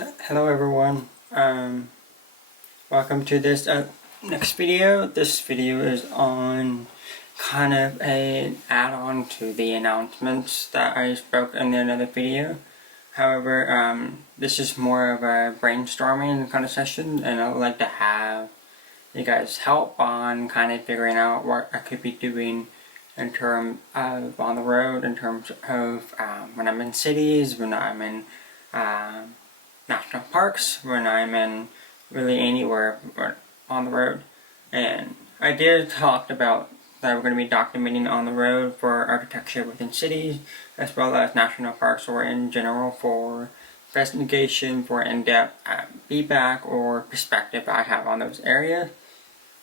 Hello everyone, welcome to this next video. This video is on kind of an add-on to the announcements that I spoke in another video. However, this is more of a brainstorming kind of session, and I would like to have you guys help on kind of figuring out what I could be doing in terms of on the road, in terms of when I'm in cities, when I'm in national parks, when I'm in really anywhere on the road. And I did talk about that we're going to be documenting on the road for architecture within cities, as well as national parks, or in general for investigation, for in-depth feedback or perspective I have on those areas.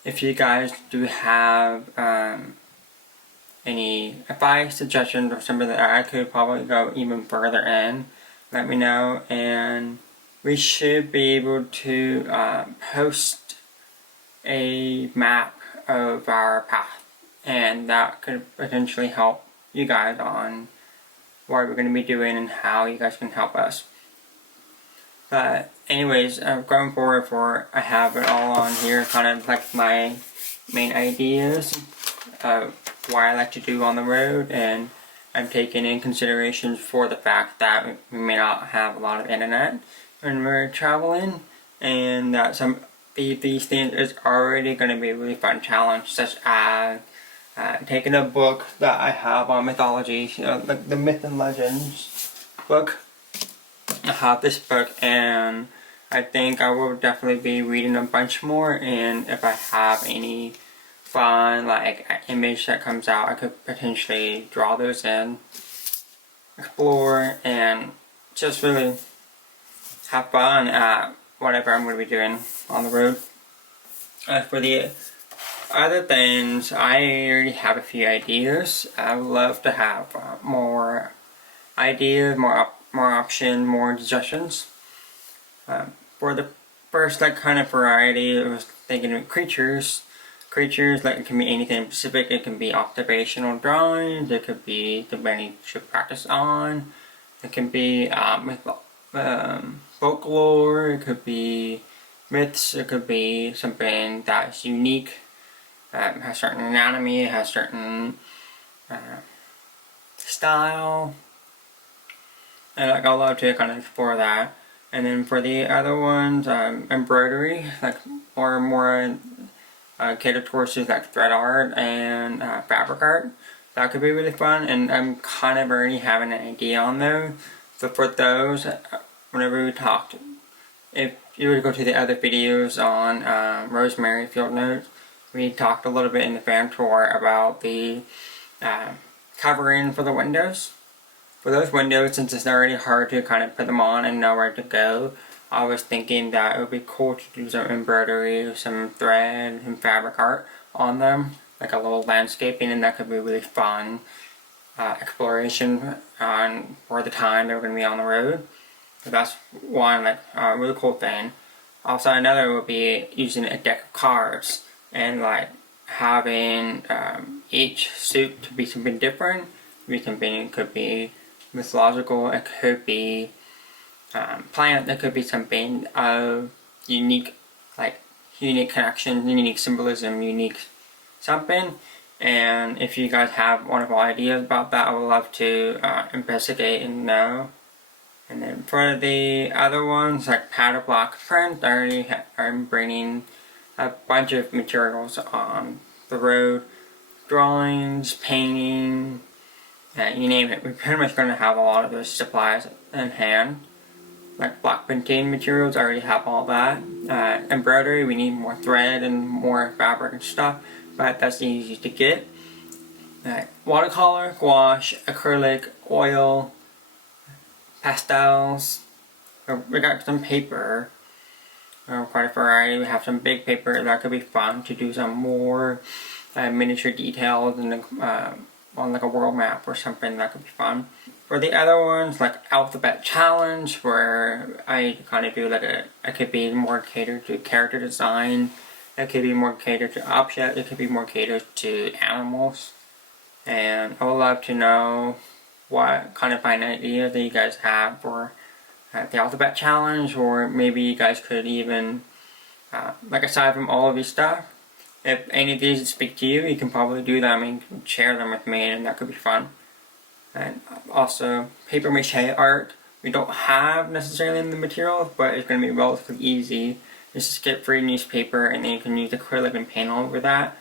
If you guys do have any advice, suggestions, or something that I could probably go even further in, let me know, and we should be able to post a map of our path, and that could potentially help you guys on what we're going to be doing and how you guys can help us. But anyways, going forward, I have it all on here, kind of like my main ideas of what I like to do on the road, and I'm taking in considerations for the fact that we may not have a lot of internet when we're traveling, and that some these things is already going to be a really fun challenge, such as taking a book that I have on mythology, like the Myth and Legends book. I have this book, and I think I will definitely be reading a bunch more, and if I have any fun like image that comes out, I could potentially draw those in, explore, and just really have fun at whatever I'm going to be doing on the road. As for the other things, I already have a few ideas. I would love to have more ideas, more options, more suggestions. For the first kind of variety, I was thinking of creatures. Creatures, like, it can be anything specific. It can be observational drawings. It could be something you should practice on. It can be folklore. It could be myths. It could be something that's unique, has certain anatomy, has certain style, and I love to kind of explore that. And then for the other ones, embroidery, like more catered towards like thread art and fabric art. That could be really fun, and I'm kind of already having an idea on those. So for those, whenever we talked, if you were to go to the other videos on Rosemary Field Notes, we talked a little bit in the fan tour about the covering for the windows. For those windows, since it's already hard to kind of put them on and know where to go, I was thinking that it would be cool to do some embroidery, some thread and fabric art on them, like a little landscaping, and that could be really fun exploration for the time they're going to be on the road. So that's one really cool thing. Also, another would be using a deck of cards and like having each suit to be something different. It could be mythological, it could be plant, it could be something of unique connection, unique symbolism, unique something. And if you guys have wonderful ideas about that, I would love to investigate and know. And then for the other ones, like powder block print, I'm bringing a bunch of materials on the road. Drawings, painting, you name it. We're pretty much going to have a lot of those supplies in hand. Like block printing materials, I already have all that. Embroidery, we need more thread and more fabric and stuff, but that's easy to get. Watercolor, gouache, acrylic, oil, pastels. We got some paper, quite a variety. We have some big paper that could be fun to do some more miniature details and on like a world map or something. That could be fun. For the other ones, like alphabet challenge, where I kind of do it could be more catered to character design, it could be more catered to objects, it could be more catered to animals. And I would love to know what kind of fine ideas that you guys have for the alphabet challenge, or maybe you guys could even, like aside from all of these stuff, if any of these speak to you, you can probably do them and share them with me, and that could be fun. And also, paper mache art, we don't have necessarily in the materials, but it's going to be relatively easy. Just get free newspaper, and then you can use acrylic and paint all over that.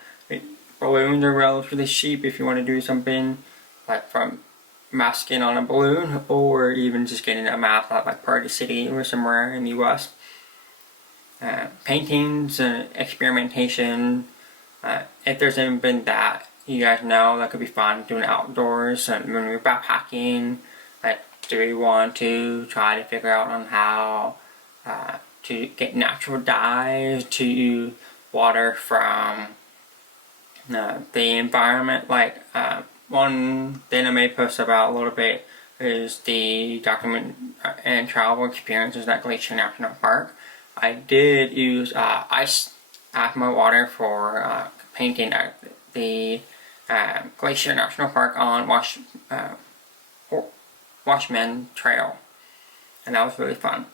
Balloons are relatively cheap if you want to do something like from masking on a balloon, or even just getting a map at like Party City or somewhere in the US. Paintings and experimentation, if there's even been that, you guys know that could be fun doing outdoors. And when we're backpacking, like, do we want to try to figure out on how to get natural dyes to use water from the environment? Like, one thing I may post about a little bit is the document and travel experiences at Glacier National Park. I did use ice as my water for painting at the Glacier National Park on Washman Trail, and that was really fun.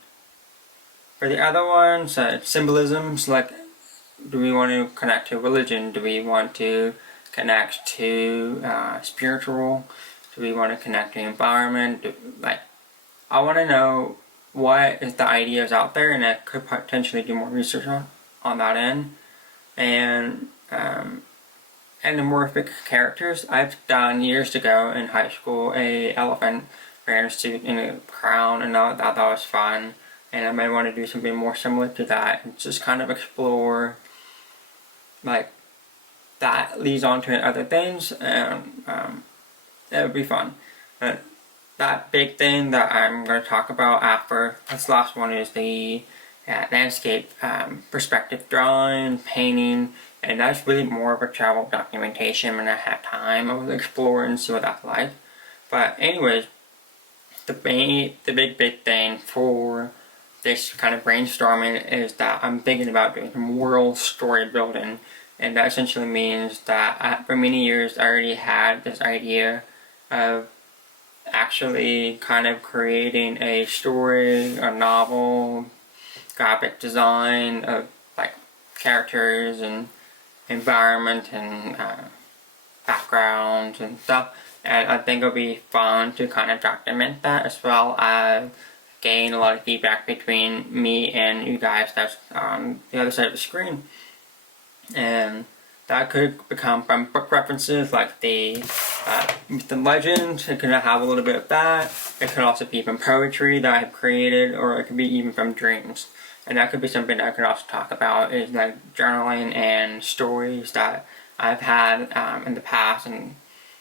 For the other ones, symbolisms, like, do we want to connect to religion? Do we want to connect to spiritual? Do we want to connect to the environment? I want to know what is the ideas out there, and I could potentially do more research on that end. And anamorphic characters, I've done years ago in high school a elephant ran suit in a crown, and I thought that was fun. And I may want to do something more similar to that, and just kind of explore, like, that leads on to other things, and that would be fun. That big thing that I'm going to talk about after this last one is the landscape perspective drawing, painting, and that's really more of a travel documentation. When I have time, I will explore and see what that's like. But anyways, the big thing for this kind of brainstorming is that I'm thinking about doing some world story building, and that essentially means that for many years I already had this idea of actually kind of creating a story, a novel, graphic design of like characters and environment and backgrounds and stuff. And I think it'll be fun to kind of document that, as well as gain a lot of feedback between me and you guys that's on the other side of the screen. And that could become from book references like the myth and legend. It could have a little bit of that. It could also be from poetry that I've created, or it could be even from dreams. And that could be something that I could also talk about, is like journaling and stories that I've had in the past, and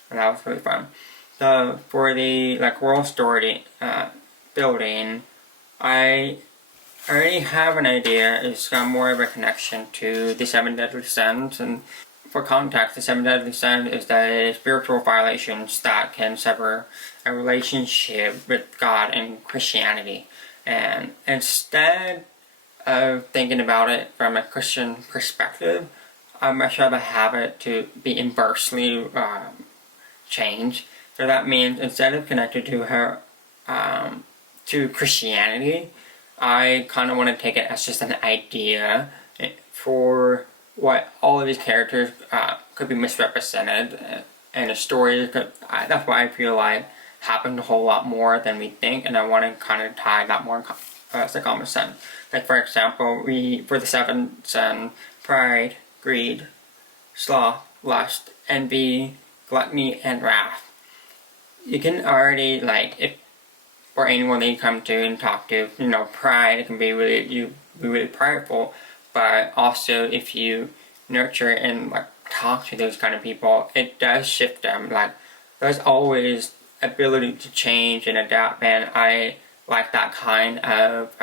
that was really fun. So for the like world story building, I already have an idea. It's got more of a connection to the Seven Deadly Sins, and for context, the Seven Deadly Sins is the spiritual violations that can sever a relationship with God and Christianity. And instead of thinking about it from a Christian perspective, I'd much rather have it to be inversely changed. So that means instead of connected to her to Christianity, I kind of want to take it as just an idea for what all of these characters could be misrepresented, and a story could, that's why I feel like happened a whole lot more than we think, and I want to kind of tie that more as a common sense. Like, for example, for the seven sins: pride, greed, sloth, lust, envy, gluttony, and wrath. You can already, like, if for anyone that you come to and talk to, you know, pride, it can be really prideful, but also if you nurture and like talk to those kind of people, it does shift them. Like, there's always ability to change and adapt, and I like that kind of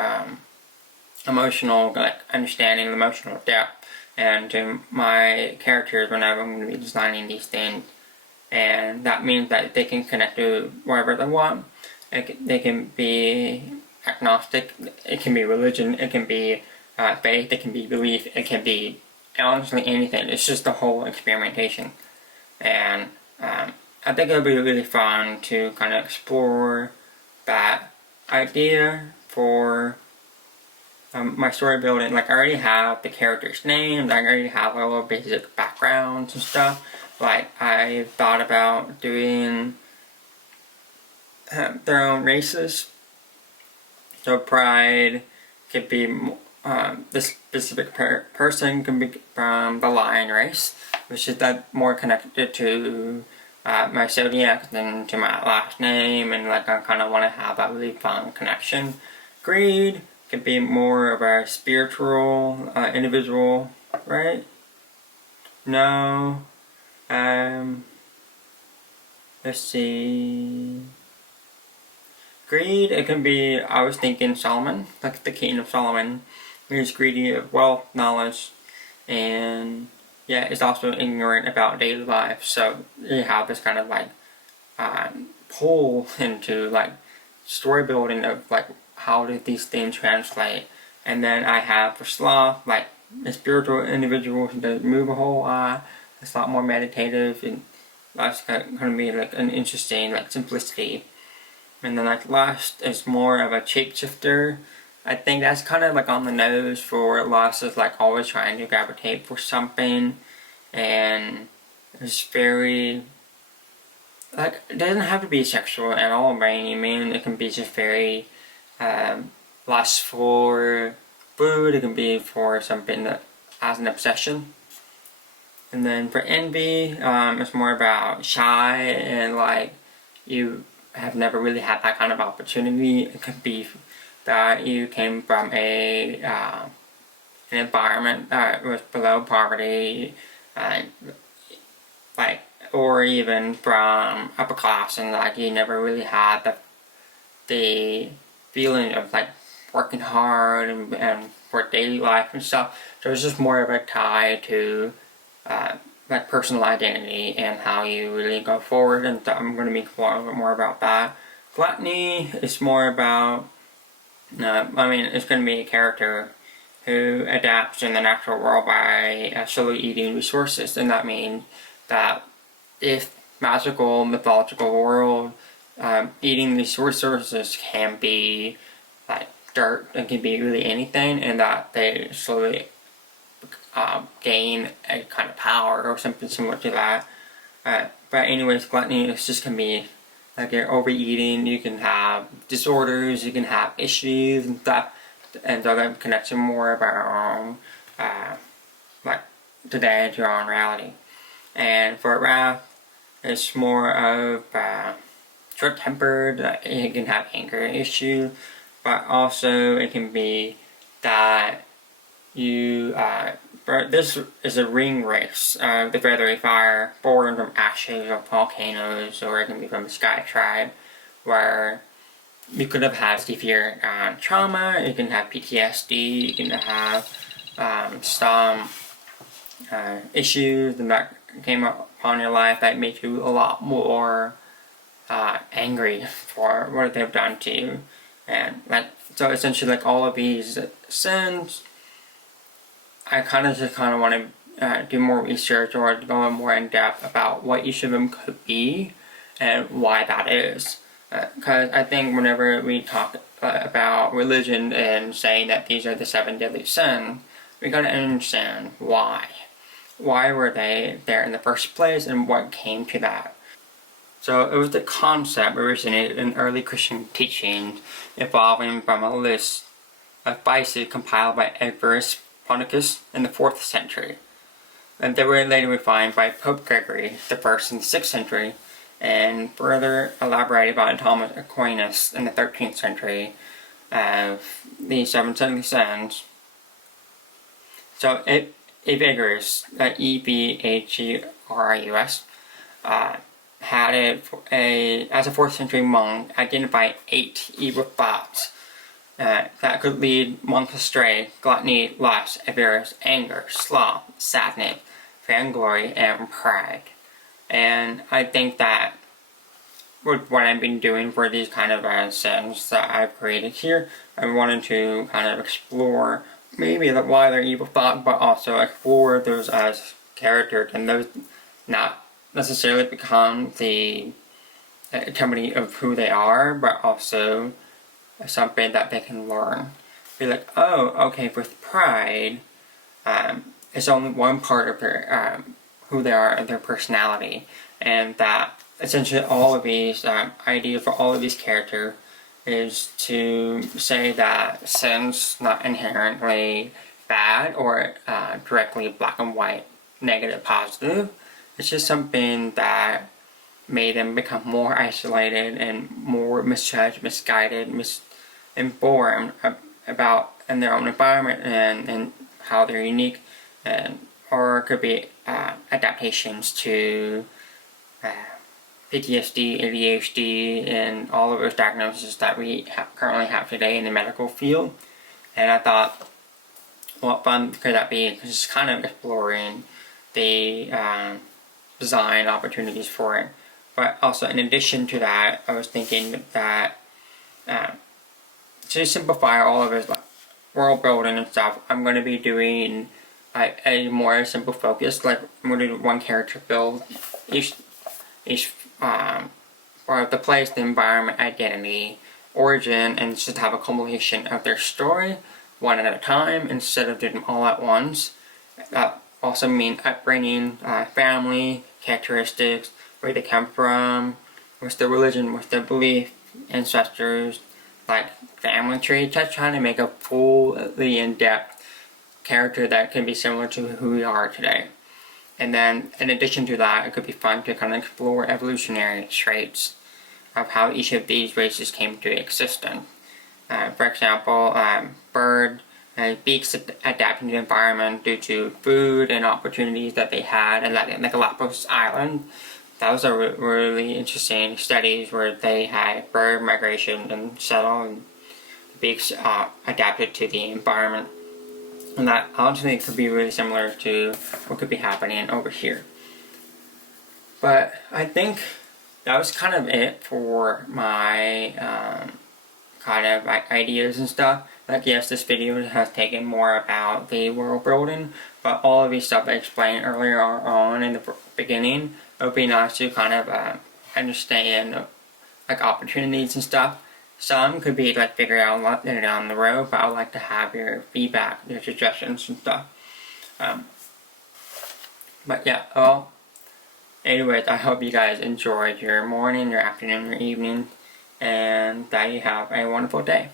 emotional, like, understanding, emotional depth, and to my characters whenever I'm going to be designing these things. And that means that they can connect to wherever they want. They can be agnostic, it can be religion, it can be faith, it can be belief, it can be honestly anything. It's just the whole experimentation. And I think it'll be really fun to kind of explore that idea for my story building. Like I already have the characters' names, I already have a little basic backgrounds and stuff. Like I thought about doing their own races. So pride could be this specific person can be from the lion race, which is that more connected to my zodiac than to my last name, and like I kind of want to have that really fun connection. Greed could be more of a spiritual individual, right? No. Let's see. Greed, it can be, I was thinking Solomon, like the king of Solomon. He's greedy of wealth, knowledge, and yeah, it's also ignorant about daily life. So you have this kind of like pull into like story building of like how do these things translate. And then I have for sloth, like a spiritual individual who doesn't move a whole lot. It's a lot more meditative, and that's going to be like an interesting like simplicity. And then like lust is more of a shapeshifter. I think that's kind of like on the nose for lust, is like always trying to gravitate for something, and it's very like it doesn't have to be sexual at all by any means. It can be just very lust for food. It can be for something that has an obsession. And then for envy, it's more about shy and like you have never really had that kind of opportunity. It could be that you came from an environment that was below poverty, like, or even from upper class, and like you never really had the feeling of like working hard and for daily life and stuff. So it's just more of a tie to like personal identity and how you really go forward, and I'm going to be a little bit more about that. Gluttony is more about, it's going to be a character who adapts in the natural world by slowly eating resources, and that means that if magical, mythological world, eating these resources can be like dirt, it can be really anything, and that they slowly gain a kind of power or something similar to that. But anyways, gluttony is just can be like you're overeating. You can have disorders, you can have issues and stuff, and so that connects to more of our own, like today, to our own reality. And for wrath, it's more of short-tempered. It can have anger issue, but also it can be that you this is a ring race, the feathery fire, born from ashes of volcanoes, or it can be from a sky tribe, where you could have had severe trauma, you can have PTSD, you can have some issues that came upon your life that made you a lot more angry for what they've done to you. And like, so essentially like all of these sins, I kind of want to do more research or go more in depth about what each of them could be and why that is. Because I think whenever we talk about religion and saying that these are the 7 deadly sins, we gotta understand why. Why were they there in the first place, and what came to that? So it was the concept originated in early Christian teachings, evolving from a list of vices compiled by Edvarus Ponticus in the 4th century. And they were later refined by Pope Gregory I in the 6th century, and further elaborated by Thomas Aquinas in the 13th century of the 7 deadly sins. So Evagrius, Evagrius, had it as a 4th century monk, identified 8 evil thoughts that could lead monks astray: gluttony, lust, avarice, anger, sloth, sadness, vainglory, and pride. And I think that with what I've been doing for these kind of sins that I've created here, I wanted to kind of explore maybe why they're evil thought, but also explore those as characters, and those not necessarily become the company of who they are, but also something that they can learn. Be like, oh, okay, with pride, it's only one part of their who they are and their personality, and that essentially all of these ideas for all of these characters is to say that sin's not inherently bad or directly black and white, negative, positive. It's just something that made them become more isolated and more misjudged, misguided, misinformed about in their own environment and how they're unique, and or it could be adaptations to PTSD, ADHD, and all of those diagnoses that we currently have today in the medical field. And I thought, what fun could that be? Because it's kind of exploring the design opportunities for it. But also, in addition to that, I was thinking that to simplify all of this world building and stuff, I'm going to be doing a more simple focus. Like, I'm going to do one character build each for the place, the environment, identity, origin, and just have a culmination of their story one at a time instead of doing them all at once. That also means upbringing, family, characteristics, where they come from, what's their religion, what's their belief, ancestors, like family tree, just trying to make a fully in-depth character that can be similar to who we are today. And then, in addition to that, it could be fun to kind of explore evolutionary traits of how each of these races came to existence. For example, bird beaks adapting to the environment due to food and opportunities that they had in the Galapagos Island. That was a really interesting studies where they had bird migration and settle, and beaks adapted to the environment. And that honestly could be really similar to what could be happening over here. But I think that was kind of it for my kind of ideas and stuff. Like, yes, this video has taken more about the world building, but all of these stuff I explained earlier on in the beginning, it would be nice to kind of understand like opportunities and stuff. Some could be like figured out later down the road, but I would like to have your feedback, your suggestions and stuff. But yeah, well, anyways, I hope you guys enjoyed your morning, your afternoon, your evening, and that you have a wonderful day.